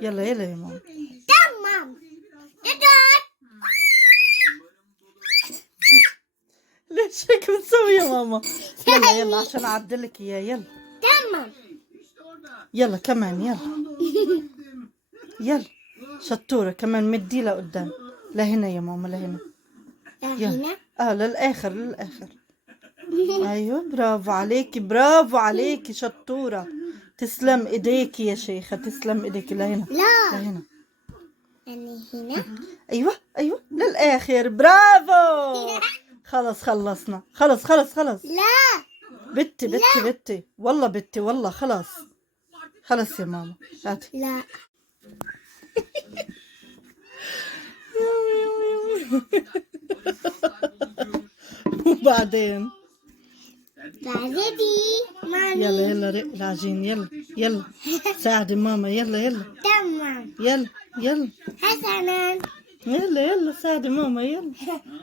يلا يلا يا ماما. تمام. دكتور. ليش هيك بتسوي يا ماما؟ يلا يلا عشان اعدلك اياه. يلا تمام. يلا كمان يلا. يلا شطورة كمان. مدي لقدام لهنا يا ماما لهنا. هنا. للآخر للآخر. ايوه برافو عليكي برافو عليكي شطورة. تسلم ايديكي يا شيخة تسلم ايديكي. لهنا لا. لهنا. يعني هنا. ايوه ايوه للآخر برافو. خلص خلصنا. خلص خلص خلص. لا. بتي والله بتي والله خلاص. خلص يا ماما هاتي. لا. وبعدين بعدين مامي. يلا يلا رق العجين. يلا يلا ساعدي ماما. يلا يلا تمام. يلا يلا حسنا. يلا يلا ساعدي ماما. يلا ساعدني.